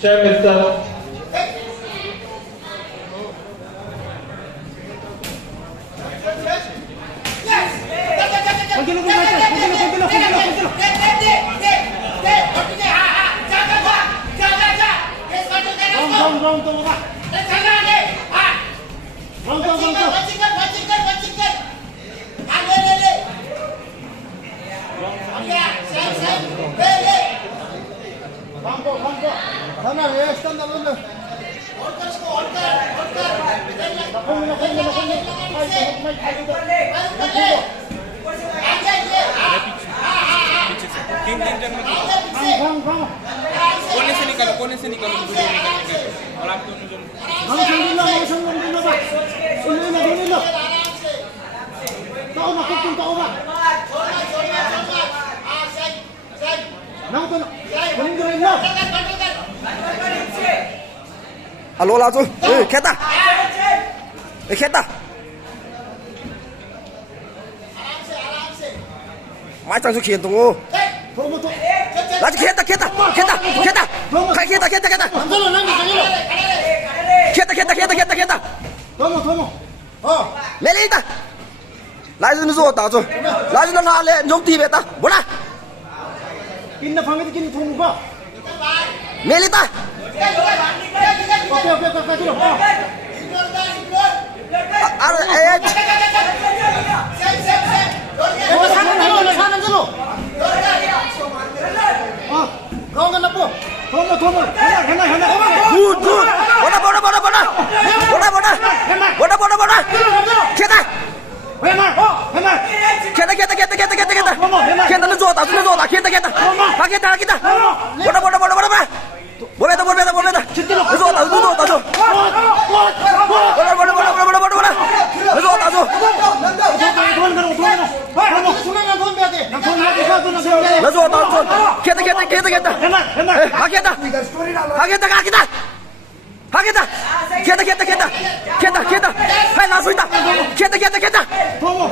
시작했다. Kone se निकालो video निकालेंगे और आप दोनों जन Alo là rồi, khét ta, khét ta, máy tăng số khiển tung ô, là khét ta, khét ta, khét ta, khét ta, khai khét ta, khét ta, khét ta, khét ta, khét ta, khét ta, khét ta, khét ta, lên đi ta, lại rồi nó rồi ta rồi, lại rồi nó lên giống tí vậy ta, bố na, in na phang cái thùng ba, lên đi ta. okay, dulu. Sana dulu. Kau kan apa? Tunggu. Hana. Good. Bona. Kita. Hemar. Kita. Kita nu zota. Kita. Bona. Boleh dah. Zota. Tunggu.